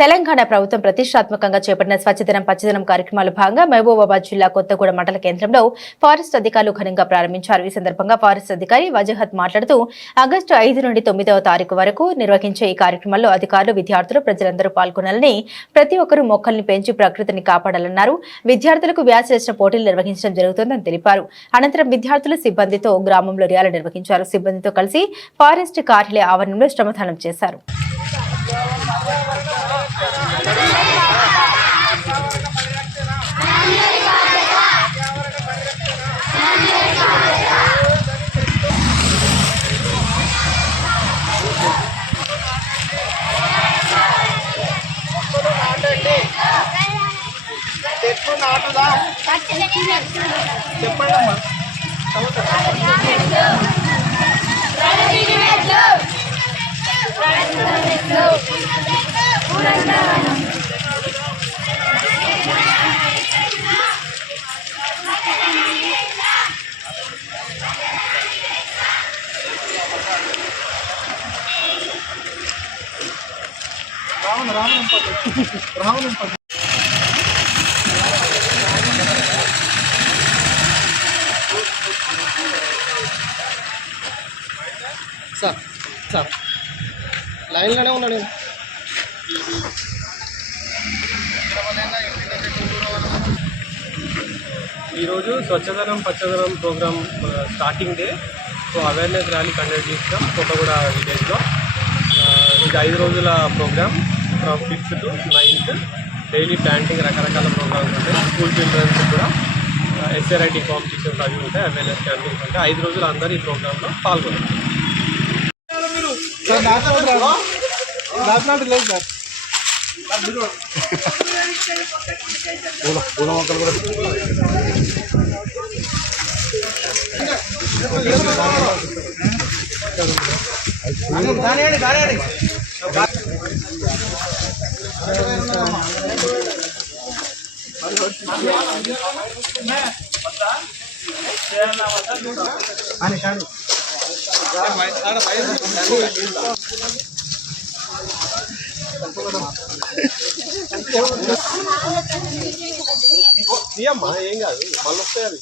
తెలంగాణ ప్రభుత్వం ప్రతిష్టాత్మకంగా చేపట్టిన స్వచ్ఛదనం పచ్చదనం కార్యక్రమాల భాగంగా మహబూబాబాద్ జిల్లా కొత్తగూడ మండల కేంద్రంలో ఫారెస్ట్ అధికారులు ఘనంగా ప్రారంభించారు. ఈ సందర్భంగా ఫారెస్ట్ అధికారి వజహత్ మాట్లాడుతూ ఆగస్టు ఐదు నుండి తొమ్మిదవ తారీఖు వరకు నిర్వహించే ఈ కార్యక్రమంలో అధికారులు విద్యార్థులు ప్రజలందరూ పాల్గొనాలని ప్రతి ఒక్కరూ మొక్కల్ని పెంచి ప్రకృతిని కాపాడాలన్నారు. విద్యార్థులకు వ్యాసరచన పోటీలు నిర్వహించడం జరుగుతోందని తెలిపారు. అనంతరం విద్యార్థులు సిబ్బందితో గ్రామంలో ర్యాలీ నిర్వహించారు. సిబ్బందితో కలిసి ఫారెస్ట్ కార్యాలయ ఆవరణంలో శ్రమదానం చేశారు. నాటుదా చెప్పండి అమ్మా రావణ రావణం పట్టు రావణం పట్టు సార్ సార్. లైన్లోనే ఉన్నాడు నేను ఈరోజు స్వచ్ఛదనం పచ్చదనం program starting day. So awareness rally conduct చేసినాం కొత్తగూడ విలేజ్లో ఇది ఐదు రోజుల program. From fifth to ninth daily planting రకరకాల ప్రోగ్రామ్స్ ఉంటాయి. స్కూల్ చిల్డ్రన్స్ కూడా. ఎస్ఆర్ఐటీ కాంపిటీషన్స్ అవి ఉంటాయి. అవేర్నెస్ క్యాంపింగ్స్ ఉంటాయి. ఐదు రోజులు అందరూ ఈ ప్రోగ్రాంలో పాల్గొంటారు. లేదు సార్ పూల పూల మొక్కలు కూడా అని కాదు తీయమ్మా ఏం కాదు మళ్ళీ వస్తాయి అవి